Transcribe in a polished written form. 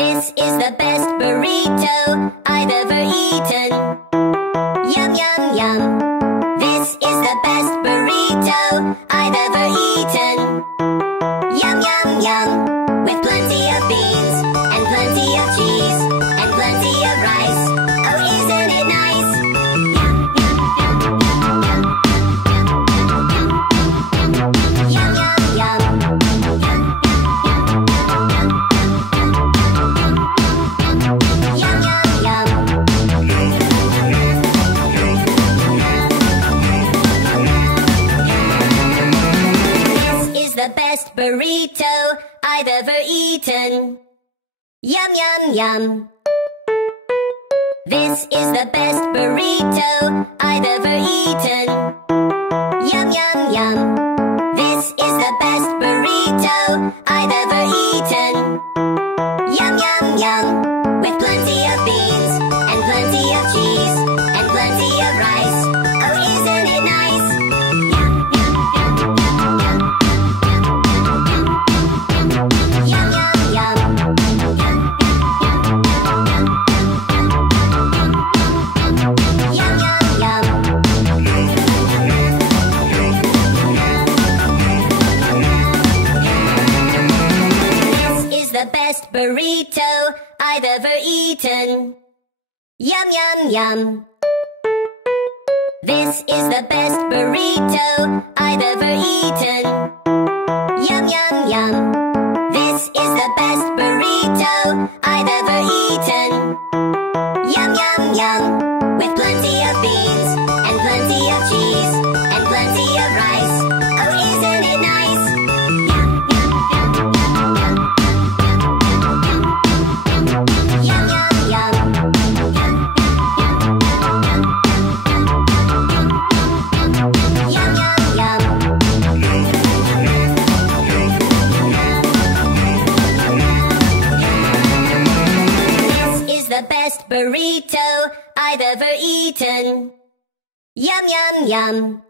This is the best burrito I've ever eaten. Yum, yum, yum. This is the best burrito I've ever eaten. Yum, yum, yum. With plenty of beans and plenty of cheese and plenty of rice. Oh, isn't it nice? Yum, yum, yum, yum, yum, yum, yum, yum. The best burrito I've ever eaten. Yum, yum, yum. This is the best burrito I've ever eaten. Yum, yum, yum. This is the best burrito I've ever eaten. Yum, yum, yum. With plenty of beans and plenty of cheese and plenty of rice. Oh, isn't it nice? Yum, yum, yum, yum, yum. The best burrito I've ever eaten. Yum, yum, yum. This is the best burrito I've ever eaten. Yum, yum, yum. This is the best burrito I've ever eaten. Yum, yum, yum. With plenty of beans and plenty of cheese and plenty of rice. Oh, isn't it nice? Yum, yum, yum, yum, yum. Yum, yum, yum. Yum, yum, yum. This is the best burrito I've ever eaten. Yum, yum, yum.